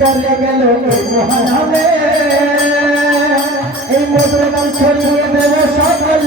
চলে গেল মহানামে এই মধুর নাম ছড়িয়ে দেবে সকল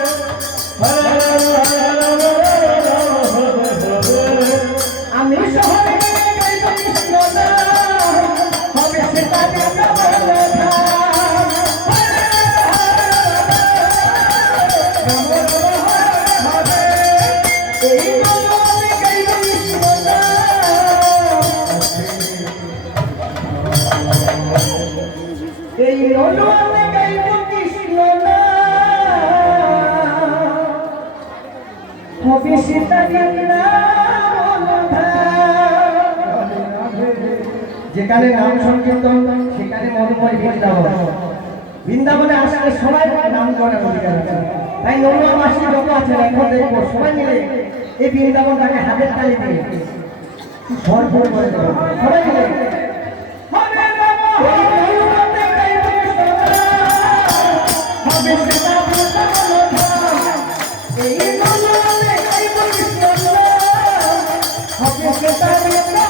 যেখানে নাম সংকীর্তন, সেখানে মধুময় বৃন্দাবন। বৃন্দাবনে আসলে সবাই নাম করার অধিকার আছে। তাই নৌমা মাসি যত আছে এখন দেখব সবাই মিলে এই বৃন্দাবনটাকে হাতের তালি দিয়ে সবাই মিলে Aquí está.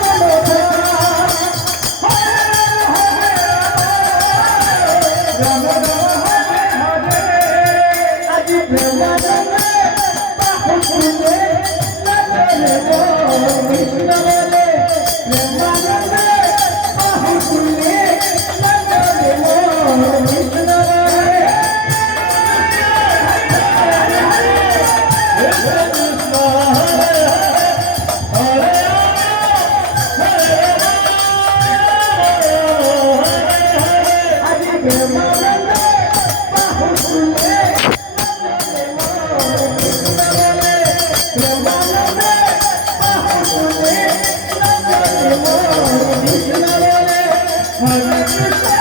পূর্বে